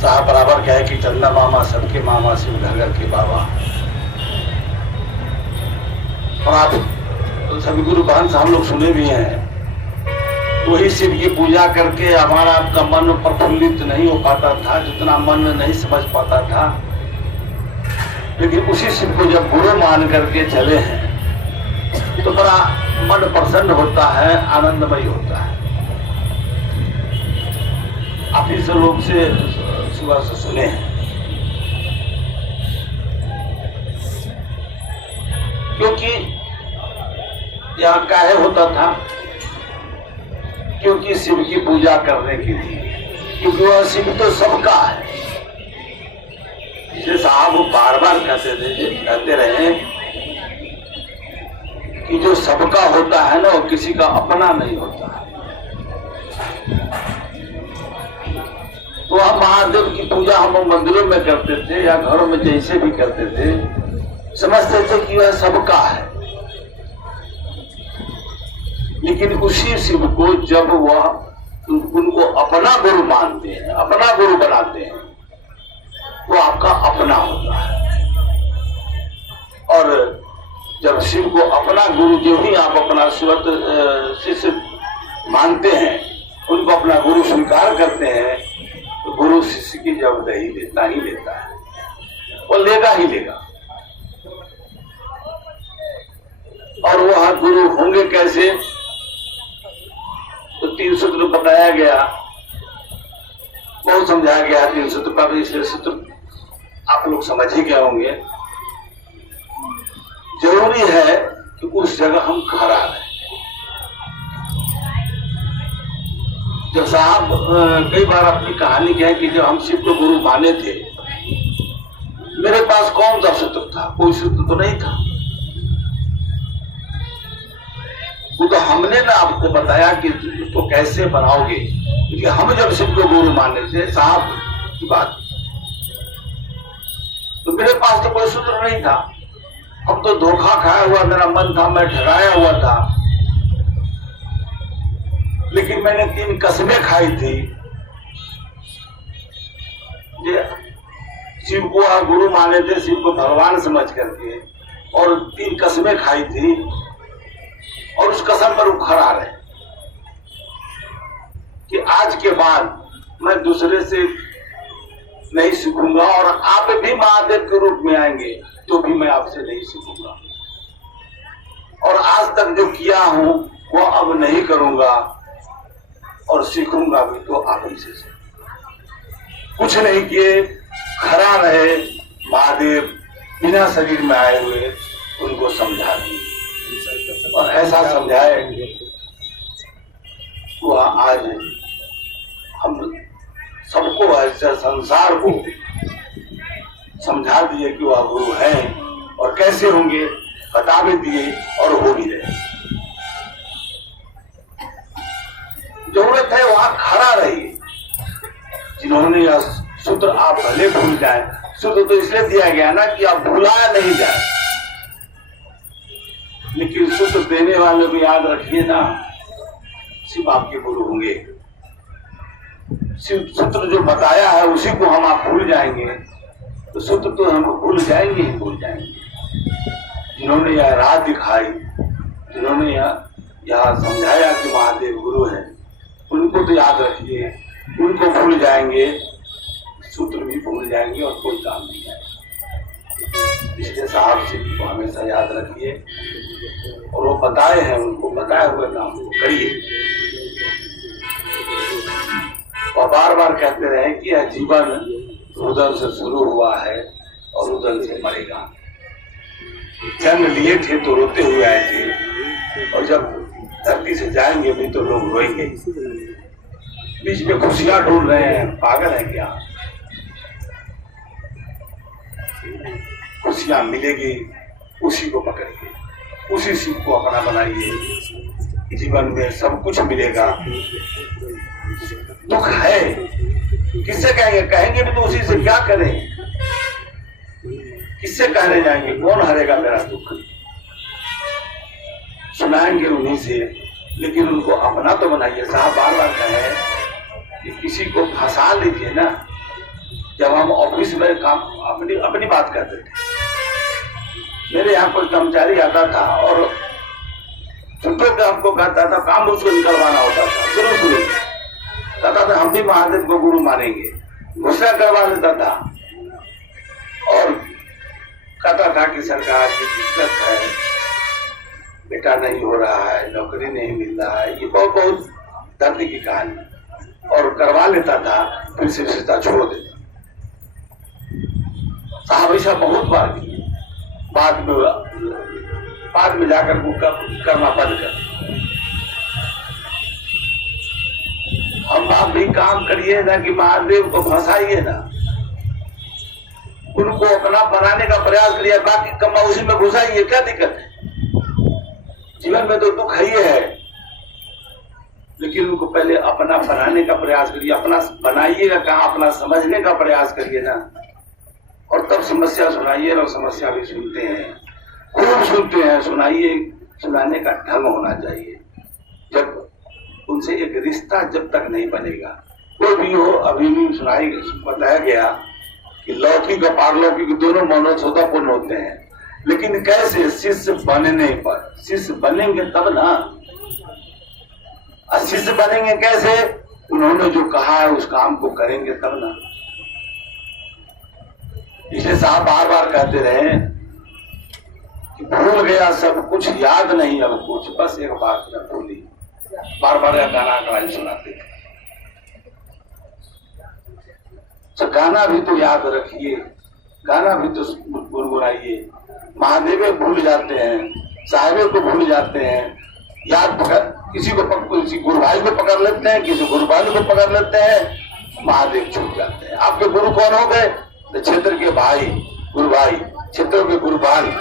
साहब बराबर कहे कि चंदा मामा सबके मामा, शिव घर के बाबा। और आप सभी गुरु बहन से हम लोग सुने भी हैं, वही शिव की पूजा करके हमारा आपका मन प्रफुल्लित नहीं हो पाता था, जितना मन नहीं समझ पाता था। लेकिन उसी शिव को जब गुरु मान करके चले हैं तो बड़ा मन प्रसन्न होता है, आनंदमय होता है। आप ही से लोग से सुबह से सुने हैं, क्योंकि यहाँ काहे होता था, क्योंकि शिव की पूजा करने के लिए, क्योंकि वह शिव तो सबका है। इसे साहब वो बार बार कहते रहे कि जो सबका होता है ना वो किसी का अपना नहीं होता है। तो हम महादेव की पूजा हम मंदिरों में करते थे या घरों में जैसे भी करते थे, समझते थे कि वह सबका है। लेकिन उसी शिव को जब वह उनको अपना गुरु मानते हैं, अपना गुरु बनाते हैं, वो आपका अपना होता है। और जब शिव को अपना गुरु, जो ही आप अपना शिष्य मानते हैं, उनको अपना गुरु स्वीकार करते हैं, तो गुरु शिष्य की जवाबदेही लेता ही लेता है, वो लेगा ही लेगा। और वह गुरु होंगे कैसे, तो 3 सूत्र बताया गया, बहुत समझाया गया 3 सूत्र पर, इसलिए सूत्र आप लोग समझ ही गए होंगे। जरूरी है कि उस जगह हम खड़ा रहें। जब साहब कई बार अपनी कहानी कहे कि जब हम शिव को गुरु माने थे, मेरे पास कौन सा सूत्र था, कोई सूत्र तो नहीं था। वो तो हमने ना आपको बताया कि उसको कैसे बनाओगे, क्योंकि हम जब शिव को गुरु माने थे, साहब की बात, तो मेरे पास तो कोई सूत्र नहीं था। हम तो धोखा खाया हुआ मेरा मन था, मैं ठगाया हुआ था। लेकिन मैंने 3 कसमें खाई थी, शिव को गुरु माने थे, शिव को भगवान समझ करके, और 3 कसमें खाई थी, और उस कसम पर वो खड़ा रहे कि आज के बाद मैं दूसरे से नहीं सीखूंगा, और आप भी महादेव के रूप में आएंगे तो भी मैं आपसे नहीं सीखूंगा, और आज तक जो किया हूं वो अब नहीं करूंगा, और सीखूंगा भी तो आप ही से। कुछ नहीं किए, खड़ा रहे महादेव, बिना शरीर में आए हुए उनको समझा दिए, और ऐसा समझाए वह आज हम सबको, ऐसे संसार को समझा दिए कि वह गुरु हैं, और कैसे होंगे बता भी दिए, और हो भी रहे। जरूरत है वहां खड़ा रहिए। जिन्होंने यह सूत्र, आप भले भूल जाए, सूत्र तो इसलिए दिया गया ना कि आप भुलाया नहीं जाए, लेकिन सूत्र देने वाले भी याद रखिए ना, शिव आपके गुरु होंगे। सूत्र जो बताया है उसी को हम आप भूल जाएंगे, तो सूत्र तो हम भूल जाएंगे ही भूल जाएंगे। जिन्होंने यह राह दिखाई, जिन्होंने यह समझाया कि महादेव गुरु है, उनको तो याद रखिए। उनको भूल जाएंगे, सूत्र भी भूल जाएंगे, और कोई काम नहीं आएगा। इसलिए साहब शिव को हमेशा याद रखिए, और वो बताए हैं, उनको बताए हुए काम को करिए। और बार बार कहते रहे कि यह जीवन रुदन से शुरू हुआ है और रुदन से मरेगा। जन्म लिए थे तो रोते हुए आए थे, और जब धरती से जाएंगे भी तो लोग रोएंगे। बीच में खुशियां ढूंढ रहे हैं, पागल है क्या? खुशियां मिलेगी उसी को पकड़ के, उसी शिव को अपना बनाइए। जीवन में सब कुछ मिलेगा। दुख है, किससे कहेंगे? कहेंगे भी तो उसी से, क्या करें? किससे कहने जाएंगे? कौन हरेगा मेरा दुख? सुनाएंगे उन्हीं से, लेकिन उनको अपना तो बनाइए। साहब बार बार कहे कि किसी को फंसा लीजिए ना, जब हम ऑफिस में काम अपनी बात करते थे, मेरे यहाँ कोई कर्मचारी आता था और छुट्टियों पे हमको कहता था, काम उसको निकलवाना होता था। शुरू में कहता था हम भी महादेव को गुरु मानेंगे, घोषणा करवा लेता था और कहता था कि सरकार की दिक्कत है, बेटा नहीं हो रहा है, नौकरी नहीं मिल रहा है, ये बहुत बहुत दर्द की कहानी, और करवा लेता था, फिर से रिश्ता छोड़ देता। साहब ऐसा बहुत बार किए, बाद में जाकर वो करना बंद कर। हम आप भी काम करिए ना कि महादेव को फंसाइए ना, उनको अपना बनाने का प्रयास करिए, बाकी कमा उसी में घुसाइए, क्या दिक्कत है? जीवन में तो दुख ही है, लेकिन उनको पहले अपना बनाने का प्रयास करिए। अपना बनाइएगा कहाँ, अपना समझने का प्रयास करिए ना, और तब समस्या सुनाइए। और समस्या भी सुनते हैं, खूब सुनते हैं, सुनाइए। सुनाने का ढंग होना चाहिए। जब उनसे एक रिश्ता जब तक नहीं बनेगा, कोई भी हो, अभी भी बताया गया कि लौकिक और पारलौकिक दोनों मनोसोतापूर्ण होते हैं, लेकिन कैसे? शिष्य बनने पर। शिष्य बनेंगे तब ना, शिष्य बनेंगे कैसे? उन्होंने जो कहा है उस काम को करेंगे तब ना। इसलिए साहब बार बार कहते रहे कि भूल गया सब कुछ, याद नहीं अब कुछ, बस एक बात न भूली। बार बार गाना सुनाते थे। तो गाना भी तो याद रखिए, गाना भी तो गुनगुनाइए। महादेव भूल जाते हैं, साहेबे को भूल जाते हैं, याद किसी गुरु भाई को पकड़ लेते हैं, किसी गुरु भाई को पकड़ लेते हैं, महादेव छूट जाते हैं। आपके गुरु कौन हो गए? क्षेत्र के भाई, गुरु भाई, क्षेत्रों के गुरु भाई।